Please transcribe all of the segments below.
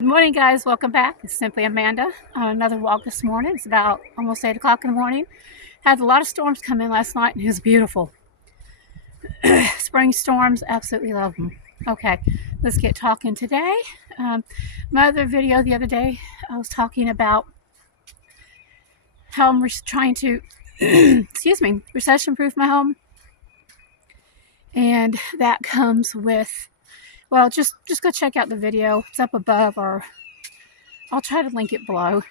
Good morning, guys. Welcome back. It's Simply Amanda on another walk this morning. It's about almost 8 o'clock in the morning. Had a lot of storms come in last night and it was beautiful. Spring storms, absolutely love them. Okay, let's get talking today. My other video the other day, I was talking about how I'm trying to, recession-proof my home. And that comes with, well, just go check out the video. It's up above, or I'll try to link it below.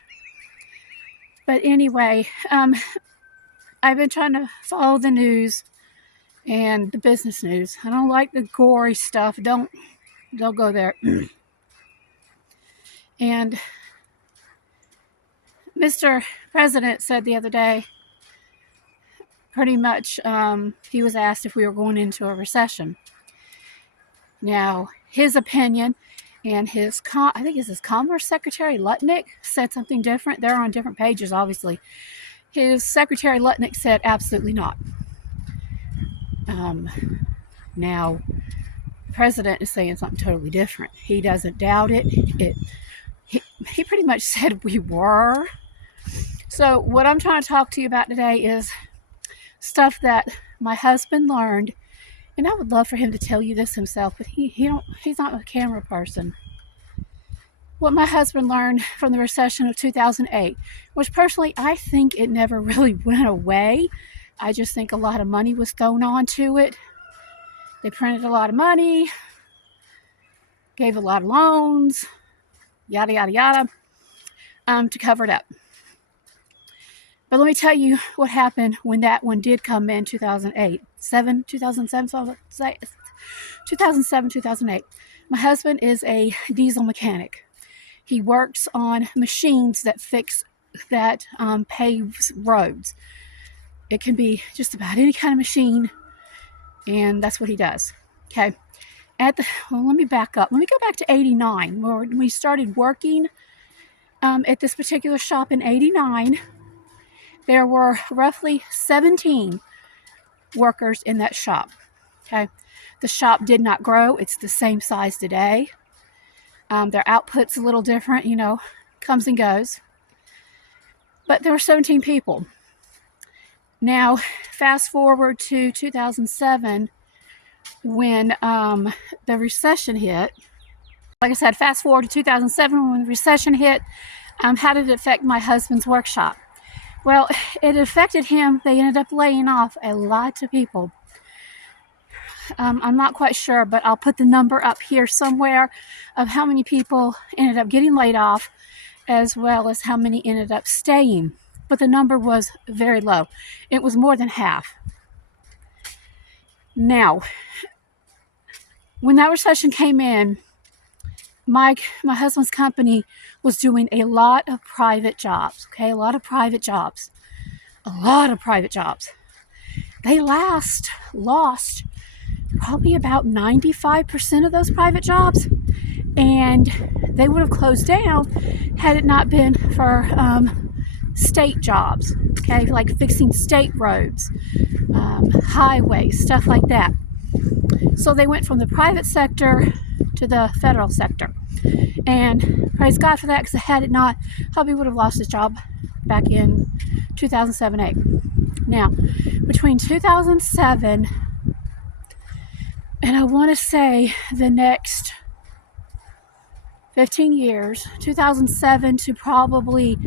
But anyway, I've been trying to follow the news and the business news. I don't like the gory stuff. Don't go there. And Mr. President said the other day, pretty much, he was asked if we were going into a recession. Now, his opinion and his, I think it's his Commerce Secretary, Lutnick, said something different. They're on different pages, obviously. His Secretary Lutnick said absolutely not. Now, the president is saying something totally different. He doesn't doubt it. He pretty much said we were. So what I'm trying to talk to you about today is stuff that my husband learned, and I would love for him to tell you this himself, but he's not a camera person. What my husband learned from the recession of 2008, which personally I think it never really went away. I just think a lot of money was thrown onto it. They printed a lot of money, gave a lot of loans, yada, yada, yada, to cover it up. But let me tell you what happened when that one did come in 2008. 2007, 2008. My husband is a diesel mechanic. He works on machines that paves roads. It can be just about any kind of machine, and that's what he does. Okay. Let me back up. Let me go back to 89, where we started working at this particular shop in 89. There were roughly 17 workers in that shop. Okay. The shop did not grow. It's the same size today. Their output's a little different, comes and goes. But there were 17 people. Now, fast forward to 2007, when the recession hit. Like I said, fast forward to 2007 when the recession hit. How did it affect my husband's workshop? Well, it affected him. They ended up laying off a lot of people. I'm not quite sure, but I'll put the number up here somewhere of how many people ended up getting laid off, as well as how many ended up staying. But the number was very low. It was more than half. Now, when that recession came in, my husband's company was doing a lot of private jobs. Okay, a lot of private jobs. They lost probably about 95% of those private jobs, and they would have closed down had it not been for state jobs. Okay, like fixing state roads, highways, stuff like that. So they went from the private sector to the federal sector, and praise God for that, because had it not, hubby would have lost his job back in 2007-8. Now, between 2007 and I want to say the next 15 years, 2007 to probably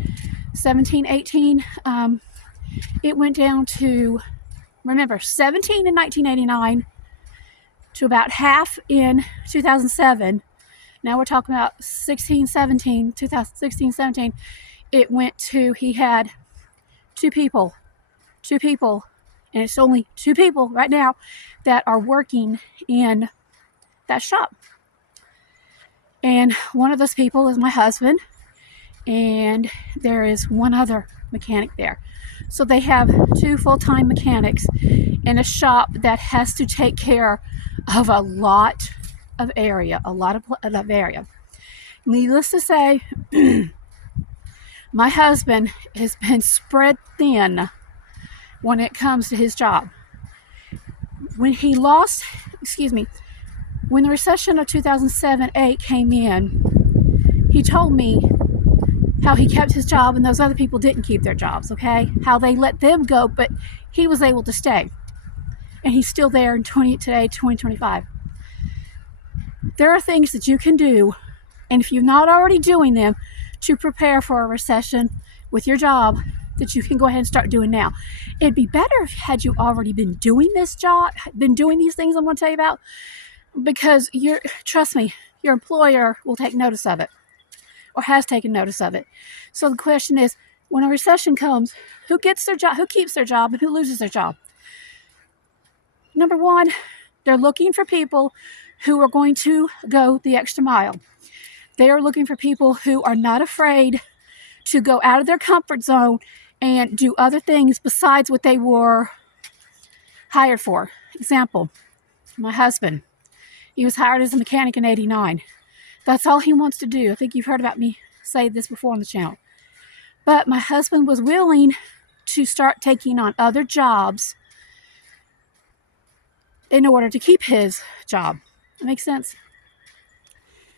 17, 18, it went down to, remember, 17 in 1989 to about half in 2007. Now we're talking about 2016, 17. It went to, he had two people, and it's only two people right now that are working in that shop. And one of those people is my husband, and there is one other mechanic there. So they have two full-time mechanics in a shop that has to take care of a lot of area. Needless to say, my husband has been spread thin when it comes to his job. When the recession of 2007-8 came in, He told me how he kept his job and those other people didn't keep their jobs, okay? How they let them go, but he was able to stay. And he's still there in today, 2025. There are things that you can do, and if you're not already doing them, to prepare for a recession with your job, that you can go ahead and start doing now. It'd be better had you already been doing this job, been doing these things I'm going to tell you about, because trust me, your employer will take notice of it, or has taken notice of it. So the question is, when a recession comes, who gets their job, who keeps their job, and who loses their job? Number one, they're looking for people who are going to go the extra mile. They are looking for people who are not afraid to go out of their comfort zone and do other things besides what they were hired for. Example, my husband. He was hired as a mechanic in '89. That's all he wants to do. I think you've heard about me say this before on the channel. But my husband was willing to start taking on other jobs in order to keep his job. That makes sense?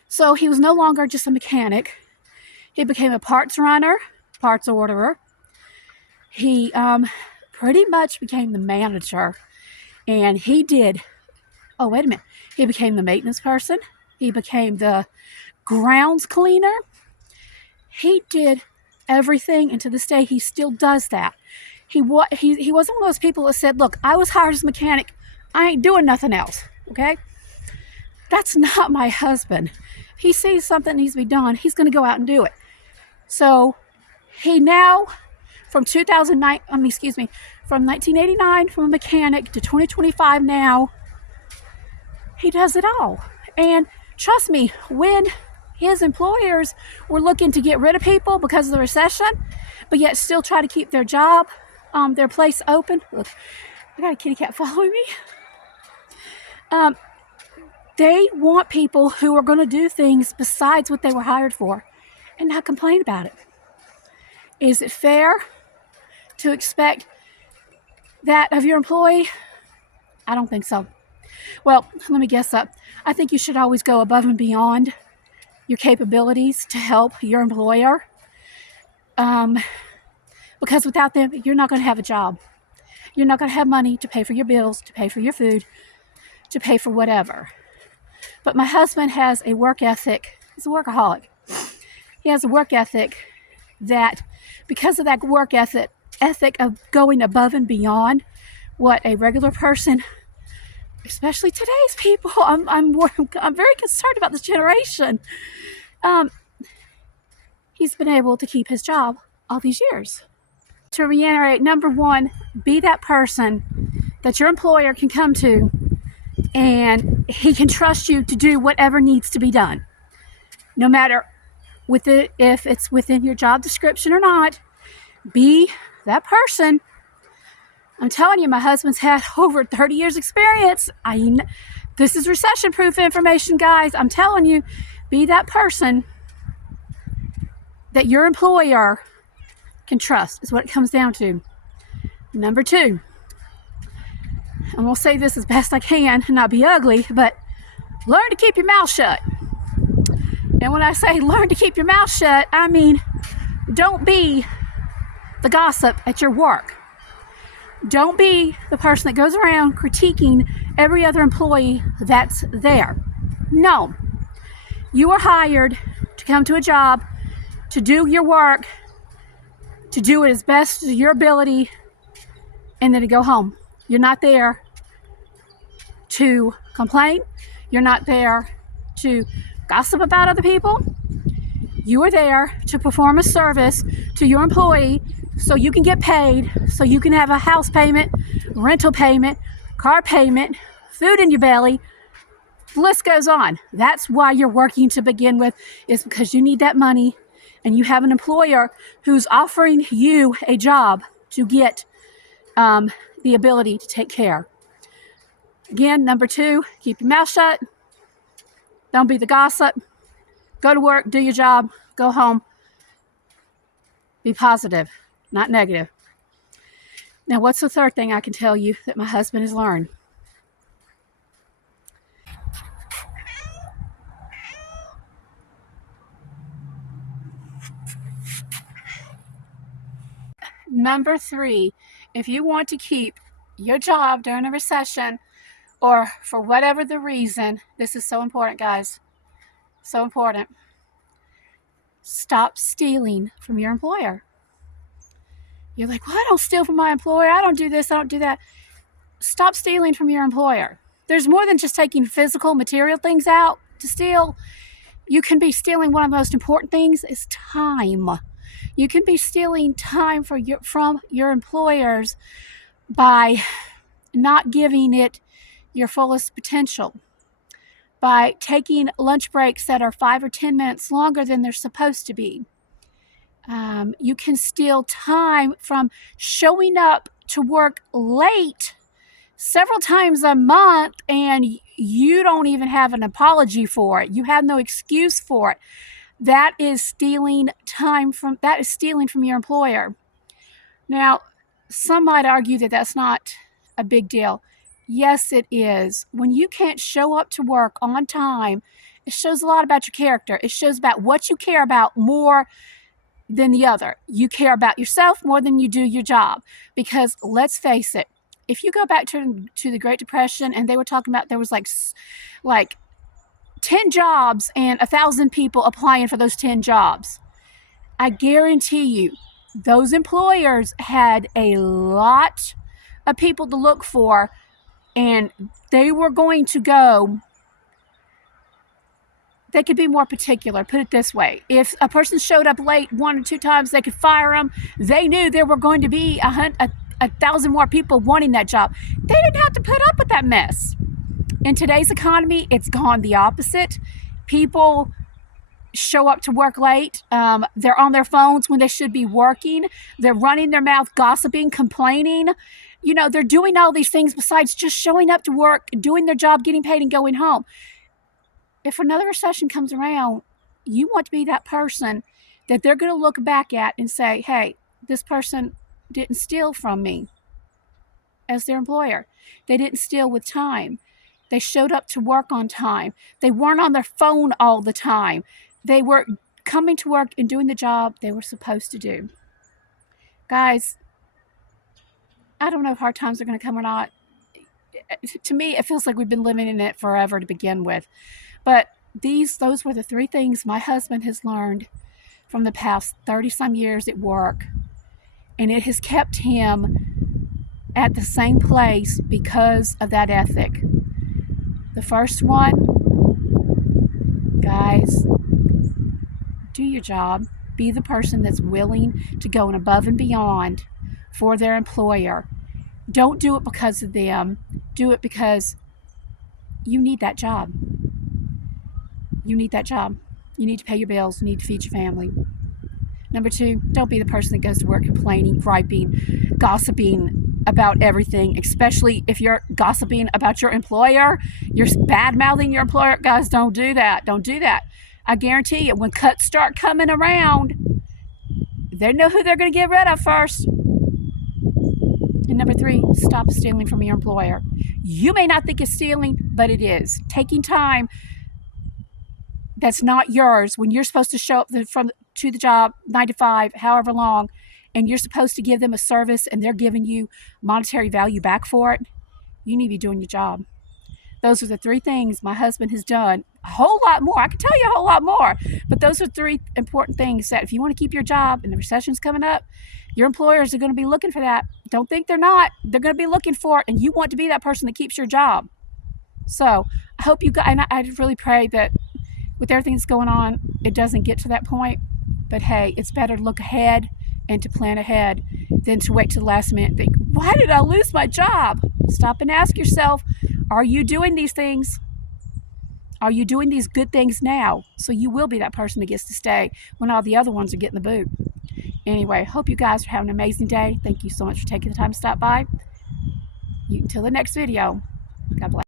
So he was no longer just a mechanic. He became a parts runner, parts orderer. He pretty much became the manager. And he did, oh, wait a minute. He became the maintenance person. He became the grounds cleaner. He did everything, and to this day, he still does that. He wasn't one of those people that said, look, I was hired as a mechanic. I ain't doing nothing else, okay? That's not my husband. If he sees something needs to be done, he's going to go out and do it. So he now, from 1989, from a mechanic to 2025 now, he does it all. And trust me, when his employers were looking to get rid of people because of the recession, but yet still try to keep their job, their place open. Look, I got a kitty cat following me. They want people who are going to do things besides what they were hired for and not complain about it. Is it fair to expect that of your employee? I don't think so. Well, let me guess up. I think you should always go above and beyond your capabilities to help your employer. Because without them, you're not going to have a job. You're not going to have money to pay for your bills, to pay for your food, to pay for whatever. But my husband has a work ethic. He's a workaholic. He has a work ethic that, because of that work ethic of going above and beyond what a regular person, especially today's people, I'm very concerned about this generation. He's been able to keep his job all these years. To reiterate, number one, be that person that your employer can come to and he can trust you to do whatever needs to be done. No matter if it's within your job description or not, be that person. I'm telling you, my husband's had over 30 years experience. This is recession-proof information, guys. I'm telling you, be that person that your employer can trust, is what it comes down to. Number two, I'm going to say this as best I can and not be ugly, but learn to keep your mouth shut. And when I say learn to keep your mouth shut, I mean don't be the gossip at your work. Don't be the person that goes around critiquing every other employee that's there. No. You are hired to come to a job, to do your work, to do it as best as your ability, and then to go home. You're not there to complain. You're not there to gossip about other people. You are there to perform a service to your employee so you can get paid, so you can have a house payment, rental payment, car payment, food in your belly. The list goes on. That's why you're working to begin with, is because you need that money and you have an employer who's offering you a job to get the ability to take care. Again, number two, keep your mouth shut. Don't be the gossip. Go to work, do your job, go home. Be positive, not negative. Now, what's the third thing I can tell you that my husband has learned? Number 3, if you want to keep your job during a recession or for whatever the reason, this is so important, guys. So important. Stop stealing from your employer. You're like, well, I don't steal from my employer. I don't do this. I don't do that. Stop stealing from your employer. There's more than just taking physical, material things out to steal. You can be stealing one of the most important things is time. You can be stealing time from your employers by not giving it your fullest potential, by taking lunch breaks that are 5 or 10 minutes longer than they're supposed to be. You can steal time from showing up to work late several times a month and you don't even have an apology for it. You have no excuse for it. That is stealing time from your employer. Now, some might argue that that's not a big deal. Yes, it is. When you can't show up to work on time, it shows a lot about your character. It shows about what you care about more than the other. You care about yourself more than you do your job. Because let's face it, if you go back to the Great Depression and they were talking about there was like 10 jobs and 1,000 people applying for those 10 jobs, I guarantee you those employers had a lot of people to look for, and they were going to go, they could be more particular. Put it this way. If a person showed up late 1 or 2 times, they could fire them. They knew there were going to be 1,000 more people wanting that job. They didn't have to put up with that mess. In today's economy, it's gone the opposite. People show up to work late. They're on their phones when they should be working. They're running their mouth, gossiping, complaining. You know, they're doing all these things besides just showing up to work, doing their job, getting paid, and going home. If another recession comes around, you want to be that person that they're going to look back at and say, hey, this person didn't steal from me as their employer. They didn't steal with time. They showed up to work on time. They weren't on their phone all the time. They were coming to work and doing the job they were supposed to do. Guys, I don't know if hard times are going to come or not. To me, it feels like we've been living in it forever to begin with. But those were the 3 things my husband has learned from the past 30-some years at work. And it has kept him at the same place because of that ethic. The first one, guys, do your job. Be the person that's willing to go above and beyond for their employer. Don't do it because of them. Do it because you need that job. You need that job. You need to pay your bills. You need to feed your family. Number 2, don't be the person that goes to work complaining, griping, gossiping about everything, especially if you're gossiping about your employer. You're bad-mouthing your employer. Guys, don't do that. Don't do that. I guarantee you, when cuts start coming around, they know who they're going to get rid of first. And number 3, stop stealing from your employer. You may not think it's stealing, but it is. Taking time that's not yours when you're supposed to show up to the job 9 to 5, however long, and you're supposed to give them a service and they're giving you monetary value back for it, you need to be doing your job. Those are the 3 things my husband has done. A whole lot more. I can tell you a whole lot more. But those are 3 important things that if you want to keep your job and the recession's coming up, your employers are going to be looking for that. Don't think they're not. They're going to be looking for it, and you want to be that person that keeps your job. So I hope you guys, and I really pray that with everything that's going on, it doesn't get to that point. But hey, it's better to look ahead and to plan ahead than to wait to the last minute and think, why did I lose my job? Stop and ask yourself, are you doing these things? Are you doing these good things now? So you will be that person that gets to stay when all the other ones are getting the boot. Anyway, hope you guys are having an amazing day. Thank you so much for taking the time to stop by. Until the next video, God bless.